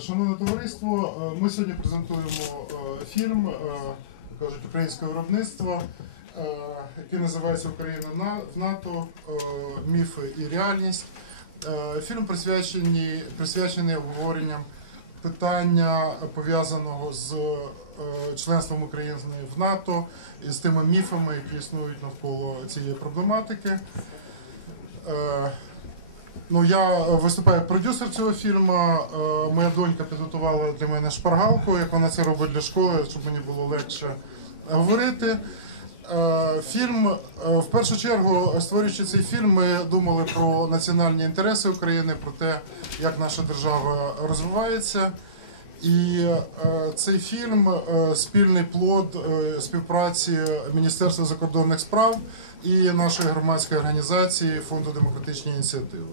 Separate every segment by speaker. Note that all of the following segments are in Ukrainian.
Speaker 1: Шановне товариство, е, ми сьогодні презентуємо е, фільм, е, кажуть, українського виробництва, який називається Україна в НАТО, міфи і реальність. Фільм присвячений, присвячений обговоренням питання пов'язаного з членством України в НАТО і з тими міфами, які існують навколо цієї проблематики. Ну, я е, виступаю продюсер цього фільму. Е, Моя донька підготувала для мене шпаргалку, як вона це робить для школи, щоб мені було легше говорити. Е, Фільм в першу чергу, створюючи цей фільм, ми думали про національні інтереси України, про те, як наша держава розвивається. І цей фільм спільний плод співпраці Міністерства закордонних справ і нашої громадської організації Фонду демократичні ініціативи.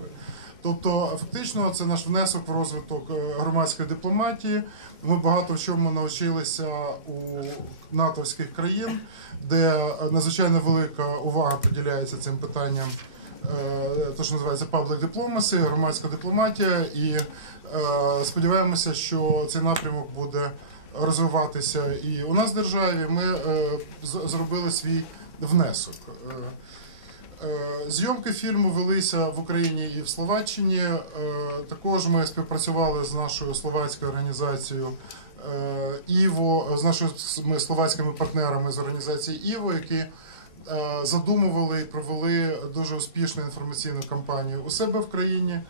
Speaker 1: Тобто, фактично, це наш внесок в розвиток е, громадської дипломатії. Ми багато в чому навчилися у натовських країн, де е, надзвичайно велика увага приділяється цим питанням е, те, що називається public diplomacy, громадська дипломатія, і сподіваємося, що цей напрямок буде розвиватися і у нас в державі. Ми зробили свій внесок. Е, Зйомки фільму велися в Україні і в Словаччині. Е, Також ми співпрацювали з нашою словацькою організацією е, Іво, з нашими словацькими партнерами з організації Іво, які задумували і провели дуже успішну інформаційну кампанію у себе в країні.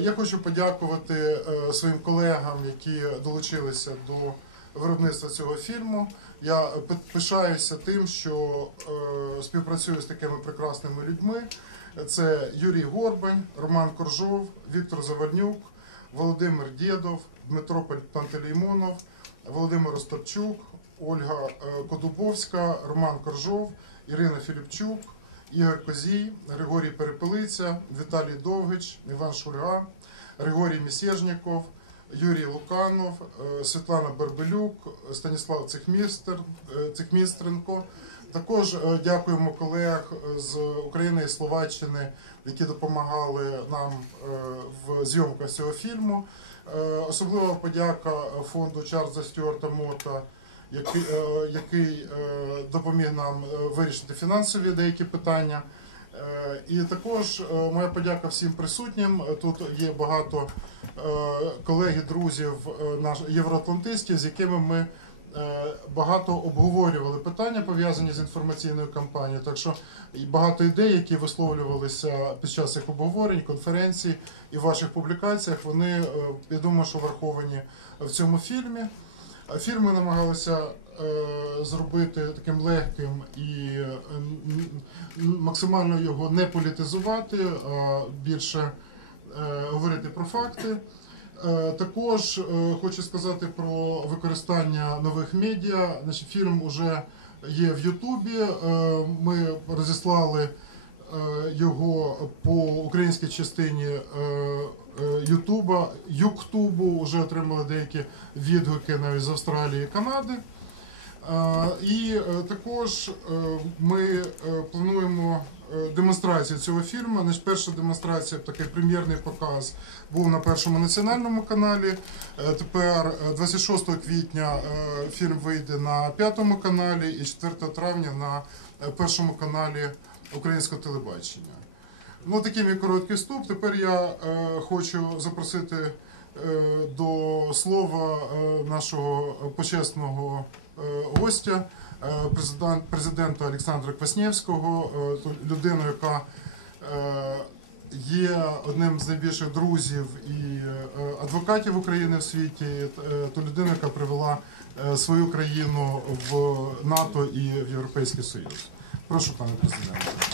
Speaker 1: Я хочу подякувати своїм колегам, які долучилися до виробництва цього фільму. Я пи- пишаюся тим, що е, співпрацюю з такими прекрасними людьми. Це Юрій Горбань, Роман Коржов, Віктор Завальнюк, Володимир Дєдов, Дмитро Пан- Пантелеймонов, Володимир Остапчук, Ольга е, Кодубовська, Роман Коржов, Ірина Філіпчук, Ігор Козій, Григорій Перепелиця, Віталій Довгич, Іван Шульга, Григорій Місєжніков, Юрій Луканов, е, Світлана Бербелюк, Станіслав Цехмістер, е, Цехмістренко. Також е, дякуємо колег з України і Словаччини, які допомагали нам в зйомках цього фільму. Особлива подяка фонду Чарльза Стюарта Мота, який, який допоміг нам вирішити фінансові деякі питання. І також моя подяка всім присутнім. Тут є багато е, колег і друзів е, наш євроатлантистів, з якими ми е, багато обговорювали питання пов'язані з інформаційною кампанією. Так що багато ідей, які висловлювалися під час цих обговорень, конференцій і ваших публікаціях, вони я думаю, що враховані в цьому фільмі. А Фільм намагалися зробити таким легким і максимально його не політизувати, а більше говорити про факти. Е, Також е, хочу сказати про використання нових медіа. Значить, фільм вже є в Ютубі. Е, Ми розіслали е, його по українській частині е, е, Ютуба, Юктубу. Вже отримали деякі відгуки навіть з Австралії і Канади. І е, також е, ми е, плануємо демонстрацію цього фільму. Значить, перша демонстрація, такий прем'єрний показ, був на першому національному каналі. Тепер, е, 26 квітня, фільм вийде на п'ятому каналі і 4 травня на першому каналі українського телебачення. Ну, такий мій короткий вступ. Тепер я хочу запросити до слова нашого почесного гостя, е, президент, президента Олександра Кваснєвського, е, людину, яка е, є одним з найбільших друзів і е, адвокатів України в світі, то ту людину, яка привела е, свою країну в НАТО і в Європейський Союз. Прошу, пане президенте.